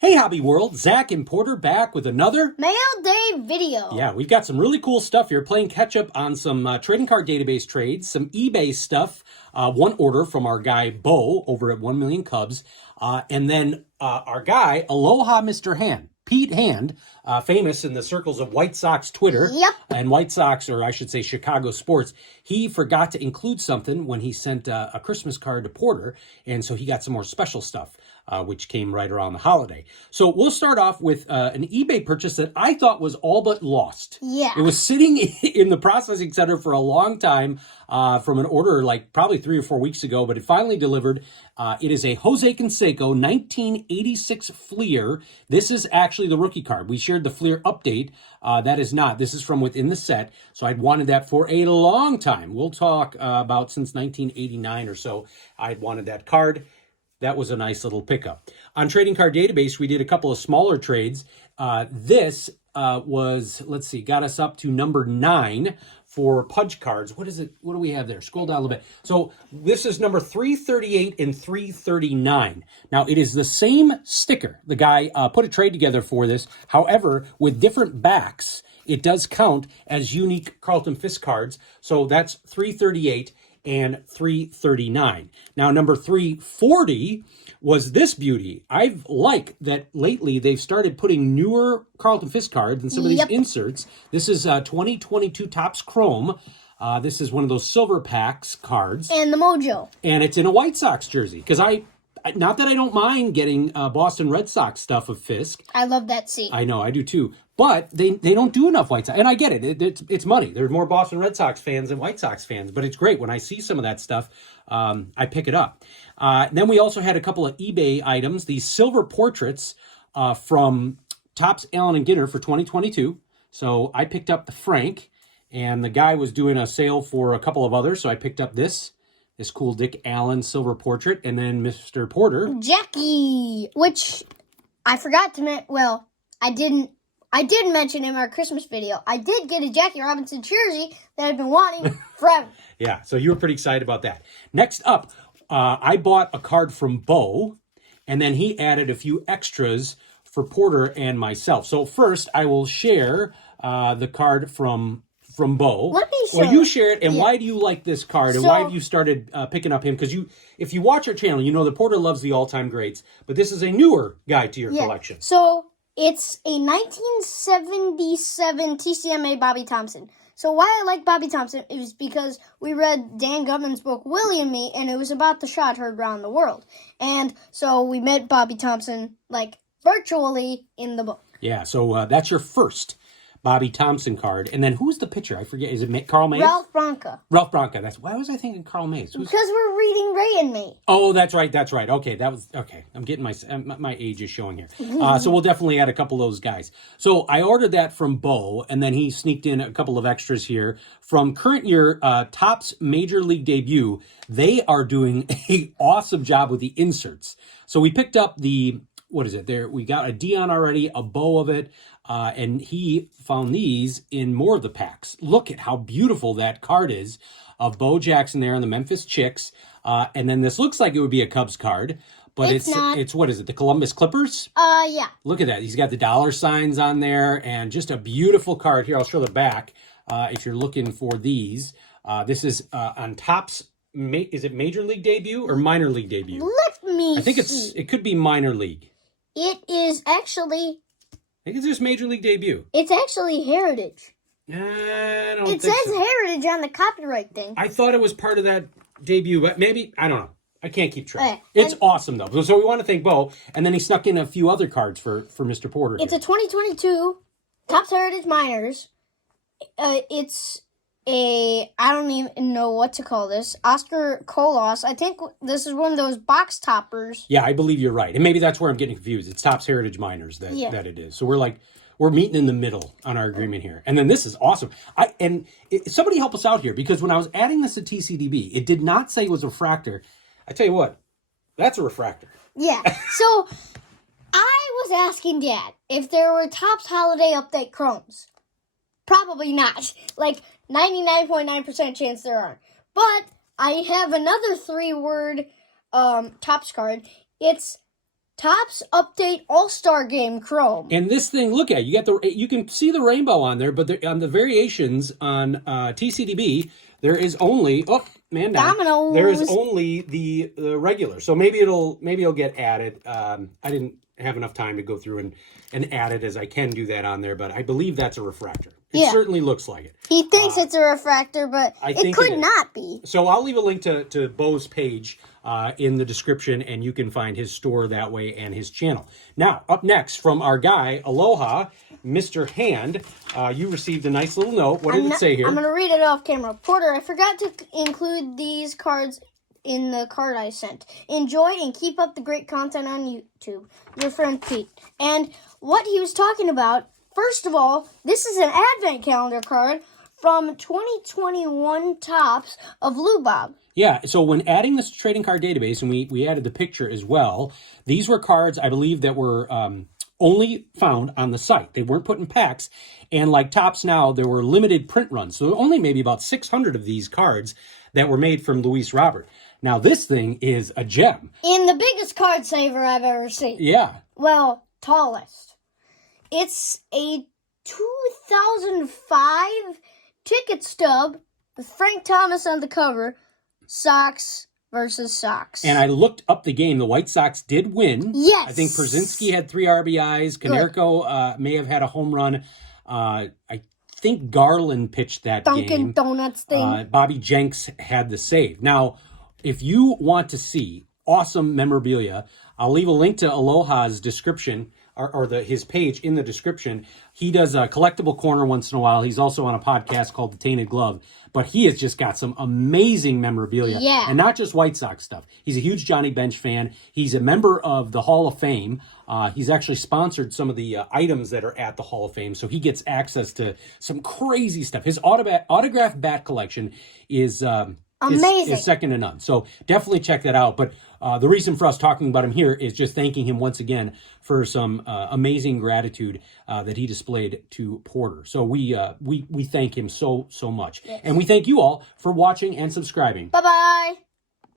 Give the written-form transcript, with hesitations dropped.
Hey Hobby World, Zach and Porter back with another Mail Day video. Yeah, we've got some really cool stuff here, playing catch up on some trading card database trades, some eBay stuff, one order from our guy Beau over at 1 Million Cubs, and then our guy, Aloha Mr. Hand, Pete Hand, famous in the circles of White Sox Twitter and White Sox, or I should say Chicago sports. He forgot to include something when he sent a Christmas card to Porter, and so he got some more special stuff, which came right around the holiday. So we'll start off with an eBay purchase that I thought was all but lost. Yeah. It was sitting in the processing center for a long time from an order like probably 3 or 4 weeks ago, but it finally delivered. It is a Jose Canseco 1986 Fleer. This is actually the rookie card. We shared the Fleer update. That is not. This is from within the set. So I'd wanted that for a long time. We'll talk about since 1989 or so. I'd wanted that card. That was a nice little pickup. On Trading Card Database, we did a couple of smaller trades. This was, let's see, got us up to number 9 for Pudge cards. What is it? What do we have there? Scroll down a little bit. So this is number 338 and 339. Now, it is the same sticker. The guy put a trade together for this. However, with different backs, it does count as unique Carlton Fisk cards. So that's 338 and 339. Now, number 340 was this beauty. I've liked that lately they've started putting newer Carlton Fisk cards in some of these inserts. This is 2022 Topps Chrome. This is one of those silver packs cards. And the Mojo. And it's in a White Sox jersey. Because not that I don't mind getting Boston Red Sox stuff of Fisk. I love that seat. I know, I do too. But they don't do enough White Sox. And I get it. It's money. There's more Boston Red Sox fans than White Sox fans. But it's great. When I see some of that stuff, I pick it up. Then we also had a couple of eBay items. These silver portraits from Topps, Allen, and Ginter for 2022. So I picked up the Frank. And the guy was doing a sale for a couple of others. So I picked up this cool Dick Allen silver portrait. And then Mr. Porter. Jackie, which I forgot to mention. Well, I did mention in our Christmas video. I did get a Jackie Robinson jersey that I've been wanting forever. Yeah, so you were pretty excited about that. Next up, I bought a card from Beau, and then he added a few extras for Porter and myself. So first, I will share the card from Beau. Let me share. Well, you share it, and why do you like this card, and why have you started picking up him? Because if you watch our channel, you know that Porter loves the all-time greats, but this is a newer guy to your collection. So it's a 1977 TCMA Bobby Thompson. So why I like Bobby Thompson is because we read Dan Gutman's book, Willie and Me, and it was about the shot heard around the world. And so we met Bobby Thompson, like, virtually in the book. Yeah, so that's your first Bobby Thompson card. And then who's the pitcher? I forget. Is it Carl Mays? Ralph Branca. Ralph Branca. Why was I thinking Carl Mays? Because we're reading Ray and Me. Oh, that's right. Okay, okay. I'm getting my age is showing here. So we'll definitely add a couple of those guys. So I ordered that from Beau, and then he sneaked in a couple of extras here from current year Topps Major League Debut. They are doing an awesome job with the inserts. So we picked up what is it there? We got a Dion already, a Beau of it. And he found these in more of the packs. Look at how beautiful that card is of Bo Jackson there on the Memphis Chicks. And then this looks like it would be a Cubs card, but it's what is it? The Columbus Clippers? Yeah. Look at that. He's got the dollar signs on there and just a beautiful card. Here, I'll show the back if you're looking for these. This is on Topps. Is it Major League Debut or Minor League Debut? Let me see. I think it could be Minor League. It is actually... I think it's just Major League Debut. It's actually Heritage. I don't think so. It says Heritage on the copyright thing. I thought it was part of that debut, but maybe, I don't know. I can't keep track. It's awesome, though. So we want to thank Beau, and then he snuck in a few other cards for Mr. Porter. It's a 2022 Topps Heritage Minors. It's I don't even know what to call this. Oscar Colos. I think this is one of those box toppers. Yeah, I believe you're right. And maybe that's where I'm getting confused. It's Topps Heritage Minors that it is. So we're meeting in the middle on our agreement here. And then this is awesome. Somebody help us out here, because when I was adding this to TCDB, it did not say it was a refractor. I tell you what, that's a refractor. Yeah. So I was asking Dad if there were Topps Holiday Update Chromes. Probably not. Like 99.9% chance there aren't. But I have another 3-word Topps card. It's Topps Update All-Star Game Chrome. And this thing, look at it, you can see the rainbow on there, but on the variations on TCDB, there is only Dominoes. There is only the regular. So maybe it'll get added. I didn't have enough time to go through and add it, as I can do that on there, but I believe that's a refractor. It certainly looks like it. He thinks it's a refractor, but it could not be. So I'll leave a link to Beau's page in the description, and you can find his store that way and his channel. Now, up next from our guy, Aloha, Mr. Hand, you received a nice little note. What did it say here? I'm going to read it off camera. Porter, I forgot to include these cards in the card I sent. Enjoy and keep up the great content on YouTube. Your friend Pete. And what he was talking about, first of all, this is an advent calendar card from 2021 Topps of Lou Bob. Yeah, so when adding this trading card database, and we added the picture as well, these were cards, I believe, that were only found on the site. They weren't put in packs, and like Topps now, there were limited print runs. So only maybe about 600 of these cards that were made from Luis Robert. Now, this thing is a gem. And the biggest card saver I've ever seen. Yeah. Well, tallest. It's a 2005 ticket stub with Frank Thomas on the cover. Sox versus Sox. And I looked up the game. The White Sox did win. Yes. I think Przinski had 3 RBIs. Konerko may have had a home run. I think Garland pitched that game. Dunkin' Donuts thing. Bobby Jenks had the save. Now, if you want to see awesome memorabilia, I'll leave a link to Aloha's description or his page in the description. He does a collectible corner once in a while. He's also on a podcast called The Tainted Glove. But he has just got some amazing memorabilia. Yeah. And not just White Sox stuff. He's a huge Johnny Bench fan. He's a member of the Hall of Fame. He's actually sponsored some of the items that are at the Hall of Fame. So he gets access to some crazy stuff. His autographed bat collection is... amazing. Is second to none. So definitely check that out. But the reason for us talking about him here is just thanking him once again for some amazing gratitude that he displayed to Porter. So we thank him so much. Yes. And we thank you all for watching and subscribing. Bye-bye.